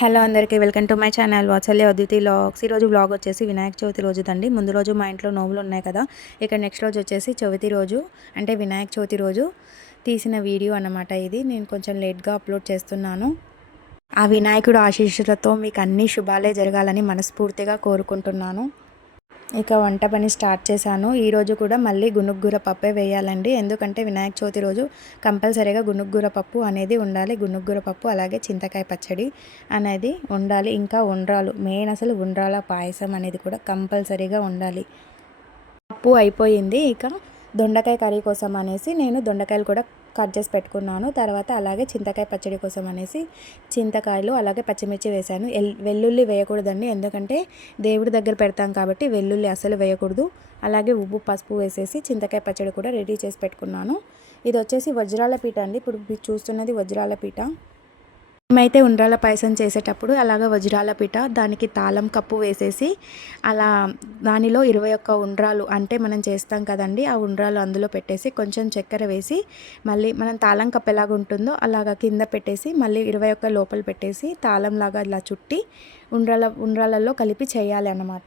Hello అందరికీ welcome to my channel Vatsalya Adviti logs ఈరోజు vlog వచ్చేసి వినాయక చవితి రోజుదండి ముందు రోజు మా ఇంట్లో నోములు ఉన్నాయి కదా ఇక నెక్స్ట్ రోజు వచ్చేసి చవితి రోజు అంటే వినాయక చవితి రోజు తీసిన వీడియో అన్నమాట ఇది. నేను కొంచెం లేట్గా అప్లోడ్ చేస్తున్నాను. ఆ వినాయకుడు ఆశీస్సులతో మీకు అన్ని శుభాలే జరగాలని మనస్ఫూర్తిగా కోరుకుంటున్నాను. ఇక వంట పని స్టార్ట్ చేశాను. ఈరోజు కూడా మళ్ళీ గునుగ్గుర పప్పే వేయాలండి. ఎందుకంటే వినాయక చవితి రోజు కంపల్సరీగా గునుగ్గుర పప్పు అనేది ఉండాలి. గునుగ్గుర పప్పు అలాగే చింతకాయ పచ్చడి అనేది ఉండాలి. ఇంకా ఉండ్రాలు మెయిన్ అసలు ఉండ్రాల పాయసం అనేది కూడా కంపల్సరీగా ఉండాలి. పప్పు అయిపోయింది. ఇక దొండకాయ కర్రీ కోసం అనేసి నేను దొండకాయలు కూడా కట్ చేసి పెట్టుకున్నాను. తర్వాత అలాగే చింతకాయ పచ్చడి కోసం అనేసి చింతకాయలు అలాగే పచ్చిమిర్చి వేశాను. ఎల్ వెల్లుల్లి వేయకూడదండి. ఎందుకంటే దేవుడి దగ్గర పెడతాం కాబట్టి వెల్లుల్లి అసలు వేయకూడదు. అలాగే ఉప్పు పసుపు వేసేసి చింతకాయ పచ్చడి కూడా రెడీ చేసి పెట్టుకున్నాను. ఇది వచ్చేసి వజ్రాల పీట అండి. ఇప్పుడు చూస్తున్నది వజ్రాల పీట. మేమైతే ఉండ్రాల పాయసం చేసేటప్పుడు అలాగ వజ్రాల పిట దానికి తాళం కప్పు వేసేసి అలా దానిలో ఇరవై ఒక్క ఉండ్రాలు అంటే మనం చేస్తాం కదండి ఆ ఉండ్రాలు అందులో పెట్టేసి కొంచెం చక్కెర వేసి మళ్ళీ మనం తాళం కప్పు ఎలాగ ఉంటుందో అలాగ కింద పెట్టేసి మళ్ళీ ఇరవై ఒక్క లోపల పెట్టేసి తాళంలాగా ఇలా చుట్టి ఉండ్రాల ఉండ్రాలలో కలిపి చేయాలి అన్నమాట.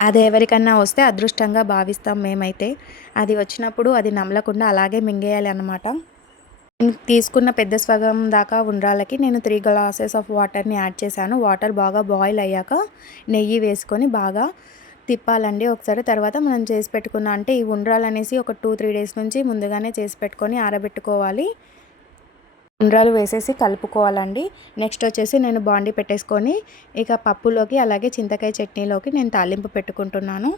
అది ఎవరికన్నా వస్తే అదృష్టంగా భావిస్తాం మేమైతే. అది వచ్చినప్పుడు అది నమ్మలకుండా అలాగే మింగేయాలి అన్నమాట. తీసుకున్న పెద్ద స్వగం దాకా ఉండ్రాలకి నేను త్రీ గ్లాసెస్ ఆఫ్ వాటర్ని యాడ్ చేశాను. వాటర్ బాగా బాయిల్ అయ్యాక నెయ్యి వేసుకొని బాగా తిప్పాలండి ఒకసారి. తర్వాత మనం చేసి పెట్టుకున్న అంటే ఈ ఉండ్రాలు అనేసి ఒక టూ త్రీ డేస్ నుంచి ముందుగానే చేసి పెట్టుకొని ఆరబెట్టుకోవాలి. ఉండ్రాలు వేసేసి కలుపుకోవాలండి. నెక్స్ట్ వచ్చేసి నేను బాండీ పెట్టేసుకొని ఇక పప్పులోకి అలాగే చింతకాయ చట్నీలోకి నేను తాలింపు పెట్టుకుంటున్నాను.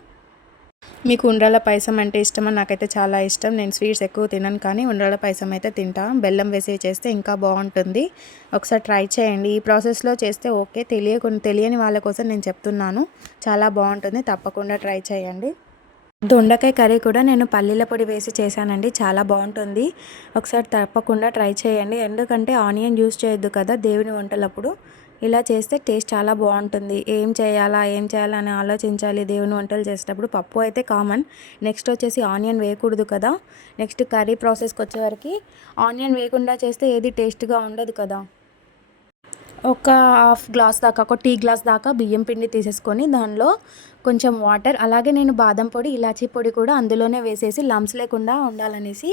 మీకు ఉండ్రాల పాయసం అంటే ఇష్టమా? నాకైతే చాలా ఇష్టం. నేను స్వీట్స్ ఎక్కువ తినను కానీ ఉండ్రాల పాయసం అయితే తింటా. బెల్లం వేసి చేస్తే ఇంకా బాగుంటుంది. ఒకసారి ట్రై చేయండి. ఈ ప్రాసెస్లో చేస్తే ఓకే. తెలియకుండా తెలియని వాళ్ళ కోసం నేను చెప్తున్నాను. చాలా బాగుంటుంది. తప్పకుండా ట్రై చేయండి. దొండకాయ కర్రీ కూడా నేను పల్లీల పొడి వేసి చేశానండి. చాలా బాగుంటుంది. ఒకసారి తప్పకుండా ట్రై చేయండి. ఎందుకంటే ఆనియన్ యూస్ చేయొద్దు కదా దేవుని వంటలప్పుడు. ఇలా చేస్తే టేస్ట్ చాలా బాగుంటుంది. ఏం చేయాలా ఏం చేయాలా అని ఆలోచించాలి. దేవుని వంటలు చేసేటప్పుడు పప్పు అయితే కామన్. నెక్స్ట్ వచ్చేసి ఆనియన్ వేయకూడదు కదా. నెక్స్ట్ కర్రీ ప్రాసెస్కి వచ్చేవరకు ఆనియన్ వేయకుండా చేస్తే ఏది టేస్ట్గా ఉండదు కదా. ఒక హాఫ్ గ్లాస్ దాకా ఒక టీ గ్లాస్ దాకా బియ్యం పిండి తీసేసుకొని దానిలో కొంచెం వాటర్ అలాగే నేను బాదం పొడి ఇలాచీ పొడి కూడా అందులోనే వేసేసి లమ్స్ లేకుండా ఉండాలనేసి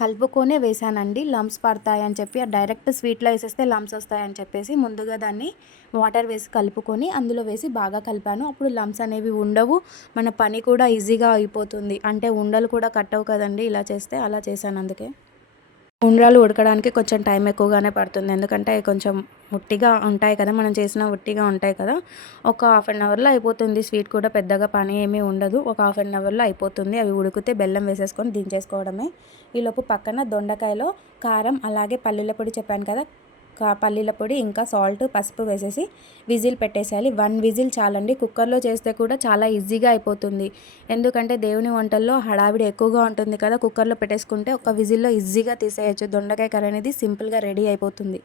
కలుపుకొనే వేసానండి. లమ్స్ పడతాయని చెప్పి డైరెక్ట్ స్వీట్లో వేసేస్తే లమ్స్ వస్తాయని చెప్పేసి ముందుగా దాన్ని వాటర్ వేసి కలుపుకొని అందులో వేసి బాగా కలిపాను. అప్పుడు లమ్స్ అనేవి ఉండవు. మన పని కూడా ఈజీగా అయిపోతుంది. అంటే ఉండలు కూడా కట్టవు కదండి ఇలా చేస్తే అలా చేశాను అందుకే. ఉండ్రాలు ఉడకడానికి కొంచెం టైం ఎక్కువగానే పడుతుంది. ఎందుకంటే కొంచెం ఉట్టిగా ఉంటాయి కదా మనం చేసిన ఉట్టిగా ఉంటాయి కదా. ఒక హాఫ్ అన్ అవర్లో అయిపోతుంది. స్వీట్ కూడా పెద్దగా పని ఏమీ ఉండదు. ఒక హాఫ్ అన్ అవర్లో అయిపోతుంది. అవి ఉడికితే బెల్లం వేసేసుకొని దించేసుకోవడమే. ఈలోపు పక్కన దొండకాయలో కారం అలాగే పల్లీల పొడి చెప్పాను కదా పల్లీల పొడి ఇంకా సాల్ట్ పసుపు వేసేసి విజిల్ పెట్టేసేయాలి. వన్ విజిల్ చాలండి. కుక్కర్లో చేస్తే కూడా చాలా ఈజీగా అయిపోతుంది. ఎందుకంటే దేవుని వంటల్లో హడావిడి ఎక్కువగా ఉంటుంది కదా. కుక్కర్లో పెట్టేసుకుంటే ఒక విజిల్లో ఈజీగా తీసేయచ్చు. దొండకాయ కర్రీ అనేది సింపుల్గా రెడీ అయిపోతుంది.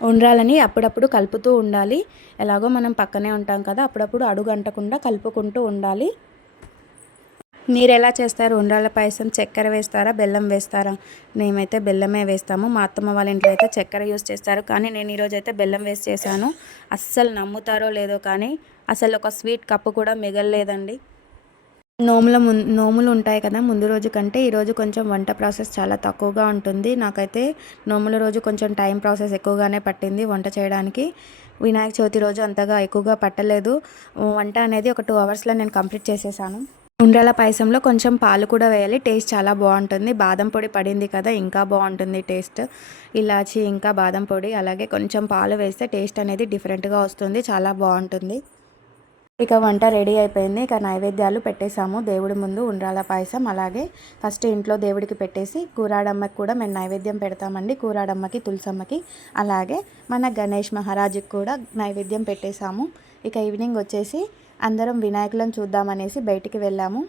ఉండ్రాలని అప్పుడప్పుడు కలుపుతూ ఉండాలి. ఎలాగో మనం పక్కనే ఉంటాం కదా. అప్పుడప్పుడు అడుగు అంటకుండా కలుపుకుంటూ ఉండాలి. మీరు ఎలా చేస్తారు? ఉండ్రాల పాయసం చక్కెర వేస్తారా? బెల్లం వేస్తారా? మేమైతే బెల్లమే వేస్తాము. మా అత్తమ్మ వాళ్ళ ఇంట్లో అయితే చక్కెర యూస్ చేస్తారు. కానీ నేను ఈరోజు అయితే బెల్లం వేస్ట్ చేశాను. అస్సలు నమ్ముతారో లేదో కానీ అసలు ఒక స్వీట్ కప్పు కూడా మిగలలేదండి. నోముల ము నోములు ఉంటాయి కదా ముందు రోజు కంటే ఈరోజు కొంచెం వంట ప్రాసెస్ చాలా తక్కువగా ఉంటుంది. నాకైతే నోముల రోజు కొంచెం టైం ప్రాసెస్ ఎక్కువగానే పట్టింది వంట చేయడానికి. వినాయక చవితి రోజు అంతగా ఎక్కువగా పట్టలేదు. వంట అనేది ఒక టూ అవర్స్లో నేను కంప్లీట్ చేసేసాను. ఉండ్రాల పాయసంలో కొంచెం పాలు కూడా వేయాలి. టేస్ట్ చాలా బాగుంటుంది. బాదం పొడి పడింది కదా ఇంకా బాగుంటుంది టేస్ట్. ఇలాచి ఇంకా బాదం పొడి అలాగే కొంచెం పాలు వేస్తే టేస్ట్ అనేది డిఫరెంట్గా వస్తుంది. చాలా బాగుంటుంది. ఇక వంట రెడీ అయిపోయింది. ఇక నైవేద్యాలు పెట్టేశాము. దేవుడి ముందు ఉండ్రాల పాయసం అలాగే ఫస్ట్ ఇంట్లో దేవుడికి పెట్టేసి కూరాడమ్మకి కూడా మేము నైవేద్యం పెడతామండి. కూరాడమ్మకి తులసమ్మకి అలాగే మన గణేష్ మహారాజుకి కూడా నైవేద్యం పెట్టేశాము. ఇక ఈవినింగ్ వచ్చేసి అందరం వినాయకులను చూద్దామనేసి బయటికి వెళ్ళాము.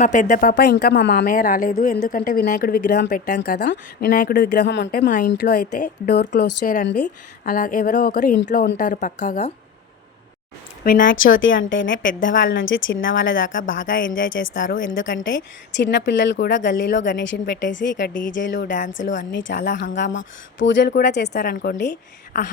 మా పెద్ద పాప ఇంకా మా మామయ్య రాలేదు. ఎందుకంటే వినాయకుడి విగ్రహం పెట్టాం కదా. వినాయకుడి విగ్రహం ఉంటే మా ఇంట్లో అయితే డోర్ క్లోజ్ చేయరండి అలా ఎవరో ఒకరు ఇంట్లో ఉంటారు పక్కాగా. వినాయక చవితి అంటేనే పెద్దవాళ్ళ నుంచి చిన్నవాళ్ళ దాకా బాగా ఎంజాయ్ చేస్తారు. ఎందుకంటే చిన్న పిల్లలు కూడా గల్లీలో గణేషుని పెట్టేసి ఇక డీజేలు డ్యాన్సులు అన్నీ చాలా హంగామా పూజలు కూడా చేస్తారనుకోండి. ఆ